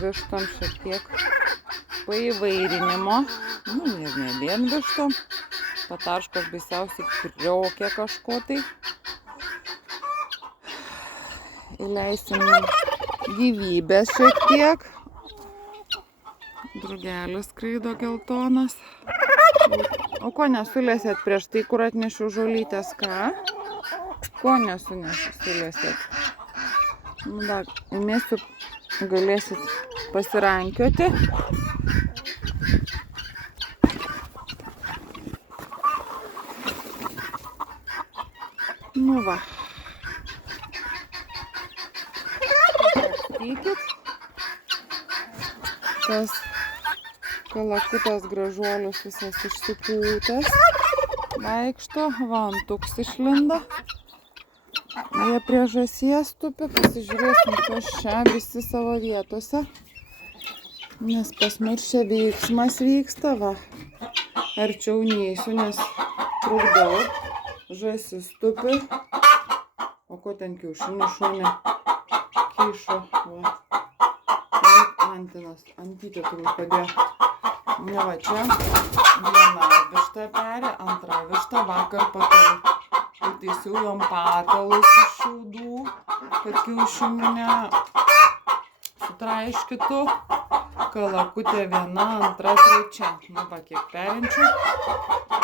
vištom šiek tiek paįvairinimo. Nu, ir ne vien vištom. Patarškos baisiausiai kriokė kažko tai. Įleisim gyvybės šiek tiek. Drugelis skraido geltonas. O ko nesulėsėt prieš tai, kur atnešiu žolytės, ką? Ko nesulėsėt? Nu, dar įmėsiu, galėsit pasirankioti. Nu va. Pakrapstykit. Tas kalakutas gražuolius visas išsipūtęs. Vaikšto, vantuks išlinda. Jie prie žąsies tupi, pasižiūrėsim, kas čia visi savo vietose. Nes pas mus čia veiksmas vyksta, va. Arčiau neįsiu, nes trukdau. Žąsis tupi. O ko ten kiaušinį šunė? Kyšo, va. Antinas, antytė turiu padėti. Ne va čia. Viena višta peri, antra višta vakar patariu. Tai siūlom patalus iš šiaudų, kad kiaušinių nesutraiškytų. Kalakutė viena, antra, trečia. Nu va, kiek perinčiau.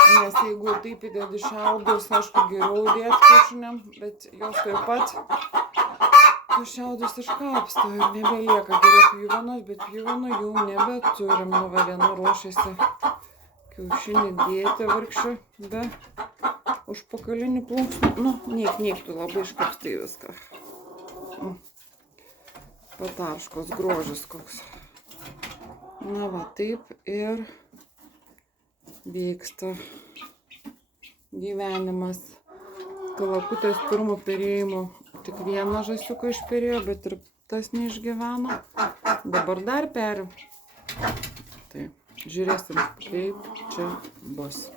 Nes jeigu taip įdedi šiaudus, aišku, geriau dėti kiaušiniam, bet jos taip pat šiaudus iškapsto ir nebelieka geriau pjuvenos, bet pjuvenų jau nebeturim. Nu va, viena ruošiasi kiaušinį dėti vargšį be užpakalinį plunksnų. Nu, neik, tu labai iškapstai viską. Patarškos grožis koks. Na va, taip ir vyksta gyvenimas. Kalakutės pirmo perėjimo tik vieną žąsiuką išperėjo, bet ir tas neišgyveno. Dabar dar perim. Tai žiūrėsim, kaip čia bus.